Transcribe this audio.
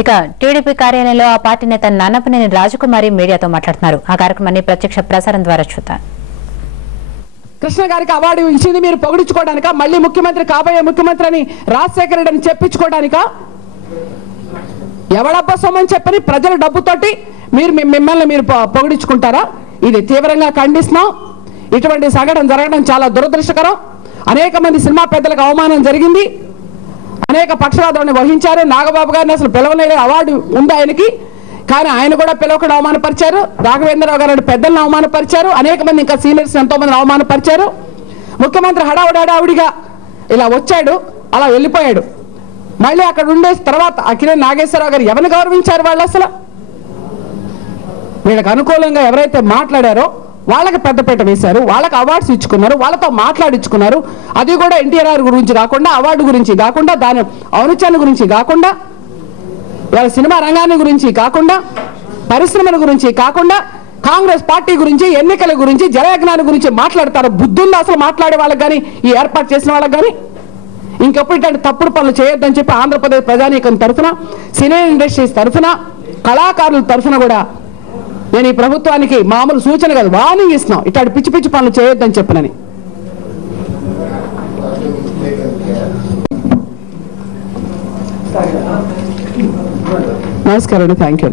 ఇక టీడీపీ కార్యాలయంలో ఆ పార్టీ నేత నానపనేని రాజకుమారి మీడియాతో మాట్లాడుతున్నారు. ఆ కార్యక్రమాన్ని ప్రత్యక్ష ప్రసారం ద్వారా చూద్దాం. కృష్ణ గారికి అవార్డు ఇచ్చింది మీరు పొగిడించుకోవడానికా, మళ్ళీ ముఖ్యమంత్రి కాబోయే ముఖ్యమంత్రి అని రాజశేఖర రెడ్డి అని చెప్పించుకోవడానికా? ఎవడబ్బా సొమ్మని చెప్పని ప్రజల డబ్బుతోటి మిమ్మల్ని మీరు పొగిడించుకుంటారా? ఇది తీవ్రంగా ఖండిస్తున్నాం. ఇటువంటి సంఘటన జరగడం చాలా దురదృష్టకరం. అనేక మంది సినిమా పెద్దలకు అవమానం జరిగింది. అనేక పక్షవాదాన్ని వహించారు. నాగబాబు గారిని అసలు పిలవలేని అవార్డు ఉంది ఆయనకి, కానీ ఆయన కూడా పిలవకుండా అవమానపరిచారు. రాఘవేంద్రరావు గారు పెద్దలను అవమానపరిచారు. అనేక మంది ఇంకా సీనియర్స్ ఎంతో మంది అవమానపరిచారు. ముఖ్యమంత్రి హడావుడిగా ఇలా వచ్చాడు, అలా వెళ్ళిపోయాడు. మళ్ళీ అక్కడ ఉండే తర్వాత అక్కినేని నాగేశ్వరరావు గారు ఎవరిని గౌరవించారు? వాళ్ళు అసలు వీళ్ళకి అనుకూలంగా ఎవరైతే మాట్లాడారో వాళ్ళకి పెద్దపీట వేశారు, వాళ్ళకి అవార్డ్స్ ఇచ్చుకున్నారు, వాళ్ళతో మాట్లాడించుకున్నారు. అది కూడా ఎన్టీఆర్ గురించి కాకుండా, అవార్డు గురించి కాకుండా, దాని ఔన్నత్యాన్ని గురించి కాకుండా, వాళ్ళ సినిమా రంగాన్ని గురించి కాకుండా, పరిశ్రమల గురించి కాకుండా, కాంగ్రెస్ పార్టీ గురించి, ఎన్నికల గురించి, జలయజ్ఞానం గురించి మాట్లాడతారు. బుద్ధుందా అసలు మాట్లాడే వాళ్ళకి కానీ, ఈ ఏర్పాటు చేసిన వాళ్ళకి కానీ? ఇంకెప్పుడు ఇట్లాంటి తప్పుడు పనులు చేయొద్దని చెప్పి ఆంధ్రప్రదేశ్ ప్రజానీకం తరఫున, సినీ ఇండస్ట్రీస్ తరఫున, కళాకారుల తరఫున కూడా నేను ఈ ప్రభుత్వానికి మామూలు సూచన కాదు, వార్నింగ్ ఇస్తున్నాం. ఇట్లాంటి పిచ్చి పిచ్చి పనులు చేయొద్దని చెప్పినని. నమస్కారం అండి, థ్యాంక్ యూ.